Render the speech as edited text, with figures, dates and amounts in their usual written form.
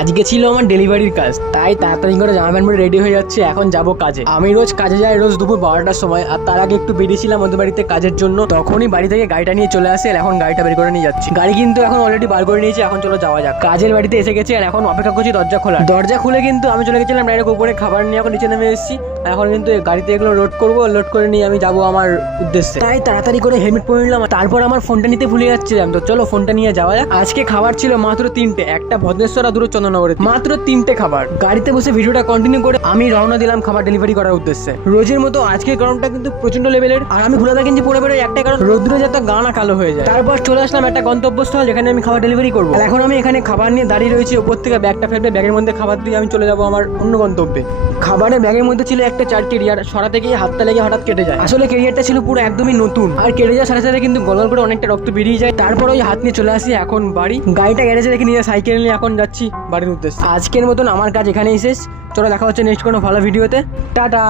আজকে ছিল আমার ডেলিভারির কাজ, তাই তাড়াতাড়ি করে জামা প্যান্ট পরে রেডি হয়ে যাচ্ছে। এখন যাব কাজে। আমি রোজ কাজে যাই রোজ দুপুর 12টার সময়, আর তার আগে একটু বেরিয়েছিলাম ওদের বাড়িতে কাজের জন্য। তখনই বাড়ি থেকে গাড়িটা নিয়ে চলে আসে, আর এখন গাড়িটা বের করে নিয়ে যাচ্ছি। গাড়ি কিন্তু এখন অলরেডি বার করে নিয়েছে। এখন চলো যাওয়া যাক। কাজের বাড়িতে এসে গেছে, আর এখন অপেক্ষা করছি দরজা খোলা। দরজা খুলে কিন্তু আমি চলে গেছিলাম ডাইরেক্ট উপরে খাবার নিয়ে। এখন নিচে নেমে এসেছি। এখন কিন্তু গাড়িতে এগুলো লোড করবো, লোড করে নিয়ে আমি যাবো আমার উদ্দেশ্যে। তাই তাড়াতাড়ি করে হেলমেট পরে নিলাম। তারপর আমার ফোনটা নিতে ভুলে যাচ্ছিলাম, তো চলো ফোনটা নিয়ে যাওয়া যাক। আজকে খাবার ছিল মাত্র 3টে, একটা ভদ্রেশ্বর আর দুটো চন্দননগরে, মাত্র 3টে খাবার। গাড়িতে বসে ভিডিওটা কন্টিনিউ করে আমি রওনা দিলাম খাবার ডেলিভারি করার উদ্দেশ্যে। রোজের মতো আজকের গরমটা কিন্তু প্রচন্ড লেভেলের, আর আমি ভুলে থাকি যে পরে পরে একটা কারণ রোদ্রে যাতে গানা কালো হয়ে যায়। তারপর চলে আসলাম একটা গন্তব্যস্থল যেখানে আমি খাবার ডেলিভারি করবো। এখন আমি এখানে খাবার নিয়ে দাঁড়িয়ে রয়েছি, উপর থেকে ব্যাগটা ফেলবে, ব্যাগের মধ্যে খাবার দিয়ে আমি চলে যাবো আমার অন্য গন্তব্যে। খাবারের ব্যাগের মধ্যে ছিল একটা 4 কেরিয়ার, সরাতে গিয়ে হাতটা লেগে হঠাৎ কেটে যায়। আসলে কেরিয়ারটা ছিল পুরো একদমই নতুন, আর কেটে যাওয়ার সাথে সাথে কিন্তু গলগল করে অনেকটা রক্ত বেরিয়ে যায়। তারপর ওই হাত নিয়ে চলে আসি এখন বাড়ি। গাড়িটা গ্যারেজে রেখে নিয়ে সাইকেল নিয়ে এখন যাচ্ছি বাড়ির উদ্দেশ্যে। আজকের মতন আমার কাজ এখানেই শেষ। চলো দেখা হচ্ছে নেক্সট কোনো ভালো ভিডিওতে। টাটা।